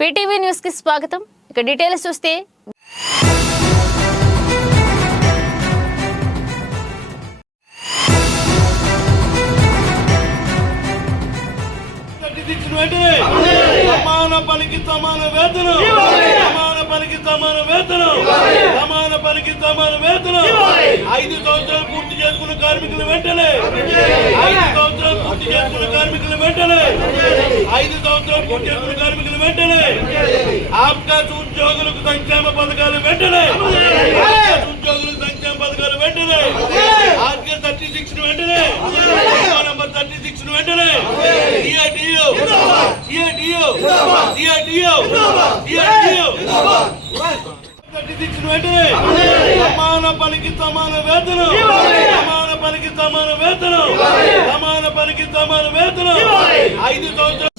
PTV news కి స్వాగతం. ఇక డీటెయిల్స్ చూస్తే సమాన పనికి సమాన వేతనం, సమాన పనికి సమాన వేతనం, సమాన పనికి సమాన వేతనం. 5 సంవత్సరాలు పూర్తి చేసుకున్న కార్మికులు వెంటనే, 5 సంవత్సరాలు పూర్తి చేసుకున్న కార్మికులు వెంటనే, 5 సంవత్సరాలు పూర్తి చేసుకున్న కార్మికులు వెంటనే, ఆప్కాస్ ఉద్యోగులకు సంక్షేమ పథకాలు వెంటనే, ఆప్కాస్ ఉద్యోగులకు సంక్షేమ పథకాలు వెంటనే, ఆర్కే 36 వెంటనే, నంబర్ 36 వెంటనే, సమాన పనికి సమాన వేతనం, సమాన పనికి సమాన వేతనం, సమాన పనికి సమాన వేతనం. 5 సంవత్సరాలు